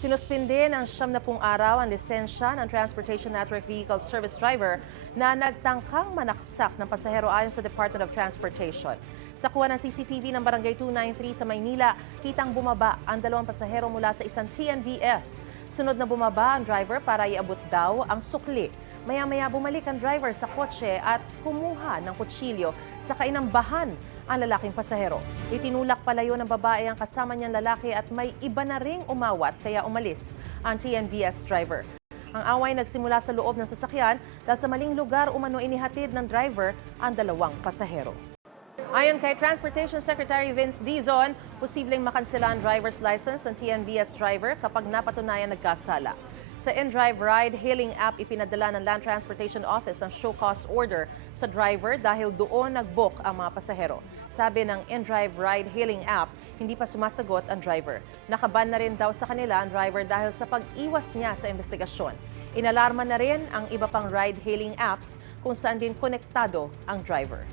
Sinuspinde ng 70 araw ang lisensya ng Transportation Network Vehicle Service Driver na nagtangkang manaksak ng pasahero ayon sa Department of Transportation. Sa kuha ng CCTV ng Barangay 293 sa Maynila, kitang bumaba ang 2 pasahero mula sa isang TNVS. Sunod na bumaba ang driver para iabot daw ang sukli. Maya-maya bumalik ang driver sa kotse at kumuha ng kutsilyo sa kainambahan ang lalaking pasahero. Itinulak palayo ng babae ang kasama niyang lalaki at may iba na ring umawat kaya umalis ang TNVS driver. Ang away nagsimula sa loob ng sasakyan dahil sa maling lugar umano inihatid ng driver ang 2 pasahero. Ayon kay Transportation Secretary Vince Dizon, posibleng makansela ang driver's license ng TNVS driver kapag napatunayan nagkasala. Sa InDrive ride-hailing app, ipinadala ng Land Transportation Office ang show cause order sa driver dahil doon nag-book ang mga pasahero. Sabi ng InDrive ride-hailing app, hindi pa sumasagot ang driver. Nakaban na rin daw sa kanila ang driver dahil sa pag-iwas niya sa investigasyon. Inalarma na rin ang iba pang ride-hailing apps kung saan din konektado ang driver.